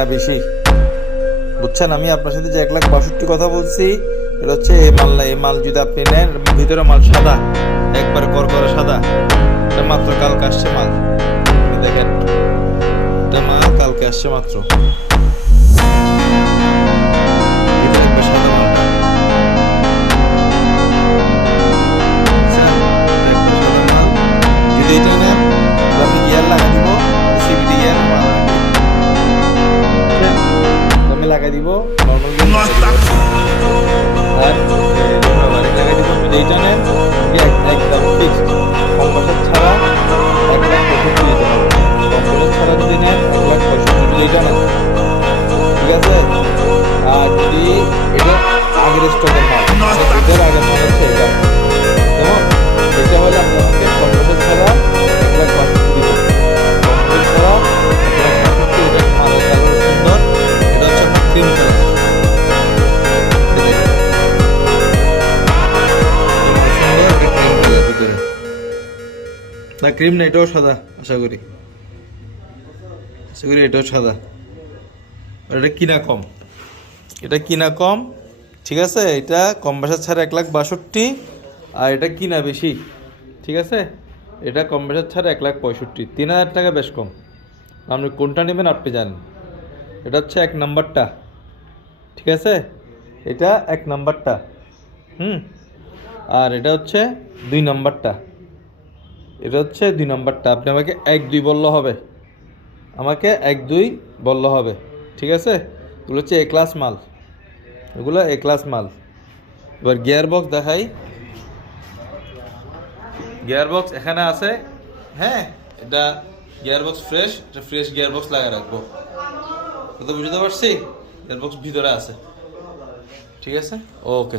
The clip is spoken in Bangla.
না বেশি? বুঝছেন, আমি আপনার সাথে যে 1,62,000 কথা বলছি, এটা হচ্ছে এই মাল না। এই মাল যদি আপনি নেন, ভিতরে মাল সাদা, একবার করকরে সাদা। এটা মাত্র কালকে আসছে মাল, দেখেন এটা মাল কালকে আসছে মাত্র। ভিতরে একবার সাদা মালটা, একবার সাদা মাল। যদি এটা নেন, আমি গিয়ার লাগা দিব, সিবিডি গিয়ার মাল আমি লাগাই দিব, নর্মাল আর লাগাই দিব। যদি এইটা নেন, একদম ফিক্সড কম্প্রেসর ছাড়া 1,65,000 দিতে হবে। কম্প্রেসর ছাড়া যদি নেন 1,65,000 যদি এইটা নেন, ঠিক আছে। আর যদি এটা আগের স্টকের মাল, এটার আগের মাল হচ্ছে এটা, কেমন? এটা হলে আপনি আমাকে কম্প্রেসর ছাড়া 1,65,000 দিবেন। কম্প্রেসর ছাড়া 1,65,000। এটা মালের কালার সুন্দর, এটা হচ্ছে আপনার ক্রিম কালার। না ক্রিম না, এটাও সাদা। আশা করি এটাও সাদা। এটা কিনা কম, এটা কিনা কম, ঠিক আছে। এটা কম্প্রেসার ছাড়া 1,62,000, আর এটা কিনা বেশি, ঠিক আছে। এটা কম্প্রেসার ছাড়া 1,65,000, 3,000 টাকা বেশ কম। আপনি কোনটা নেবেন আপনি জানেন। এটা হচ্ছে 1 নাম্বারটা, ঠিক আছে। এটা 1 নাম্বারটা, আর এটা হচ্ছে 2 নাম্বারটা। এটা হচ্ছে 2 নাম্বারটা। আপনি আমাকে 1-2 বললে হবে, আমাকে 1-2 বললে হবে, ঠিক আছে। এগুলো হচ্ছে এ ক্লাস মাল, এগুলো এ ক্লাস মাল। এবার গিয়ার বক্স দেখাই। গিয়ার বক্স এখানে আছে, হ্যাঁ। এটা গিয়ার বক্স ফ্রেশ, এটা ফ্রেশ গিয়ার বক্স লাগিয়ে রাখবো। তো বুঝতে পারছি, গিয়ার বক্স ভিতরে আছে, ঠিক আছে। ওকে।